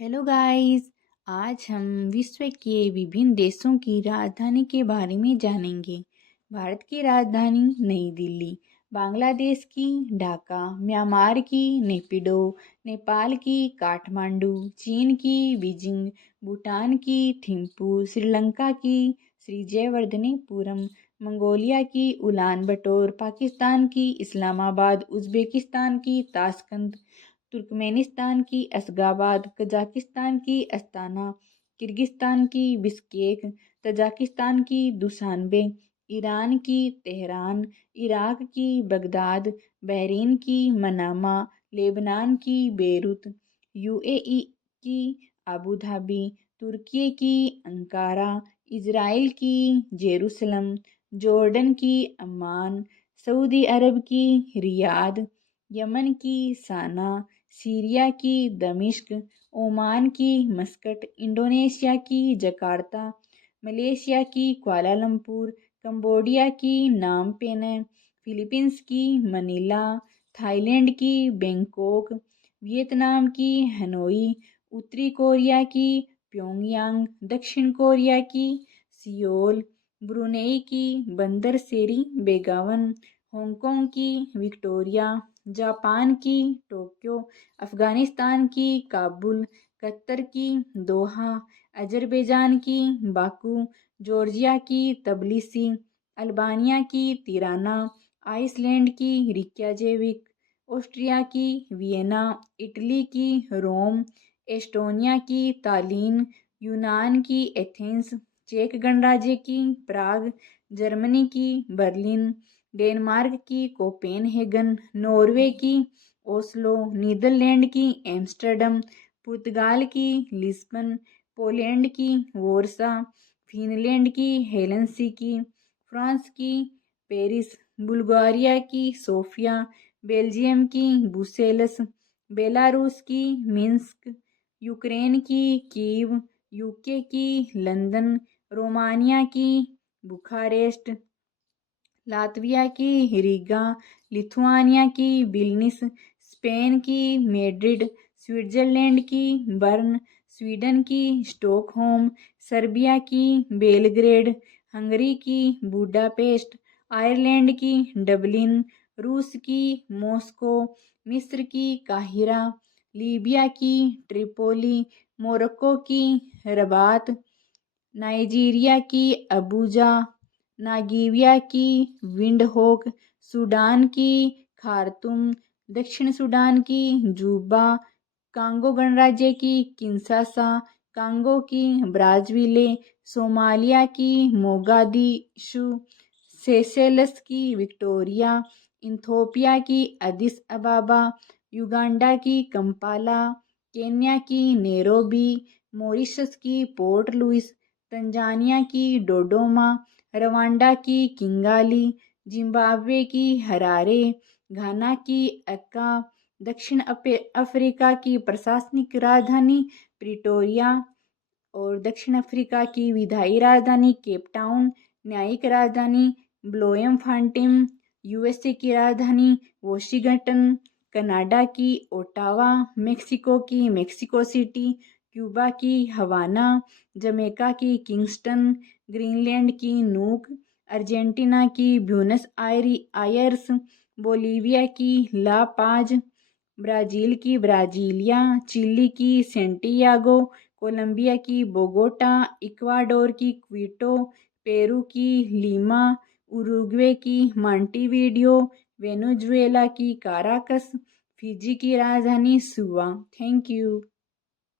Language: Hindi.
Hello guys. आज हम विश्व के विभिन्न देशों की राजधानी के बारे में जानेंगे। भारत की राजधानी नई दिल्ली, बांग्लादेश की ढाका, म्यांमार की नेपिडो, नेपाल की काठमांडू, चीन की बीजिंग, भूटान की थिम्पू, श्रीलंका की श्रीजयवर्धनेपुरम, मंगोलिया की उलान बटोर, पाकिस्तान की इस्लामाबाद, उज़्बेकिस्तान की ताशकंद, तुर्कमेनिस्तान की अशगाबाद, कजाकिस्तान की अस्ताना, किर्गिस्तान की बिश्केक, तजाकिस्तान की दुशानबे, ईरान की तेहरान, इराक की बगदाद, बहरीन की मनामा, लेबनान की बेरूत, यूएई की अबू धाबी, तुर्की की अंकारा, इज़राइल की जेरूसलम, जॉर्डन की अम्मान, सऊदी अरब की रियाद, यमन की साना, सीरिया की दमिश्क, ओमान की मस्कट, इंडोनेशिया की जकार्ता, मलेशिया की कुआलालंपुर, कंबोडिया की नामपेन, फिलीपींस की मनीला, थाईलैंड की बैंकॉक, वियतनाम की हनोई, उत्तरी कोरिया की प्योंगयांग, दक्षिण कोरिया की सियोल, ब्रुनेई की बंदर सेरी बेगावन, हांगकांग की विक्टोरिया, जापान की टोक्यो, अफ़गानिस्तान की काबुल, कतर की दोहा, अज़रबैजान की बाकू, जॉर्जिया की तबिलिसी, अल्बानिया की तिराना, आइसलैंड की रिक्याजेविक, ऑस्ट्रिया की वियना, इटली की रोम, एस्टोनिया की तालिन, यूनान की एथेंस, चेक गणराज्य की प्राग, जर्मनी की बर्लिन, डेनमार्क की कोपेनहेगन, नॉर्वे की ओस्लो, नीदरलैंड की एम्स्टर्डम, पुर्तगाल की लिस्बन, पोलैंड की वॉर्सा, फिनलैंड की हेलसिंकी, फ्रांस की पेरिस, बुल्गारिया की सोफिया, बेल्जियम की ब्रुसेल्स, बेलारूस की मिन्स्क, यूक्रेन की कीव, यूके की लंदन, रोमानिया की बुखारेस्ट, लातविया की रीगा, लिथुआनिया की विल्निस, स्पेन की मैड्रिड, स्विट्जरलैंड की बर्न, स्वीडन की स्टॉकहोम, सर्बिया की बेलग्रेड, हंगरी की बुडापेस्ट, आयरलैंड की डबलिन, रूस की मॉस्को, मिस्र की काहिरा, लीबिया की ट्रिपोली, मोरक्को की रबात, नाइजीरिया की अबूजा, नामीबिया की विंडहोक, सूडान की खार्तूम, दक्षिण सूडान की जूबा, कांगो गणराज्य की किंशासा, कांगो की ब्राज़ाविले, सोमालिया की मोगादिशु, सेशेल्स की विक्टोरिया, इथियोपिया की अदिस अबाबा, युगांडा की कंपाला, केन्या की नैरोबी, मॉरिशस की पोर्ट लुइस, तंजानिया की डोडोमा, रवांडा की किंगाली, जिम्बाब्वे की हरारे, घाना की अक्का, दक्षिण अफ्रीका की प्रशासनिक राजधानी प्रिटोरिया और दक्षिण अफ्रीका की विधायी राजधानी केप टाउन, न्यायिक राजधानी ब्लोएमफांटेन, यूएसए की राजधानी वॉशिंगटन, कनाडा की ओटावा, मेक्सिको की मेक्सिको सिटी, क्यूबा की हवाना, जमैका की किंगस्टन, ग्रीनलैंड की नूक, अर्जेंटीना की ब्यूनस आयर्स, बोलीविया की ला पाज, ब्राज़ील की ब्राज़ीलिया, चिली की सेंटियागो, कोलंबिया की बोगोटा, इक्वाडोर की क्विटो, पेरू की लीमा, उरुग्वे की मॉन्टेविडियो, वेनेजुएला की काराकस, फिजी की राजधानी सुवा। Thank you.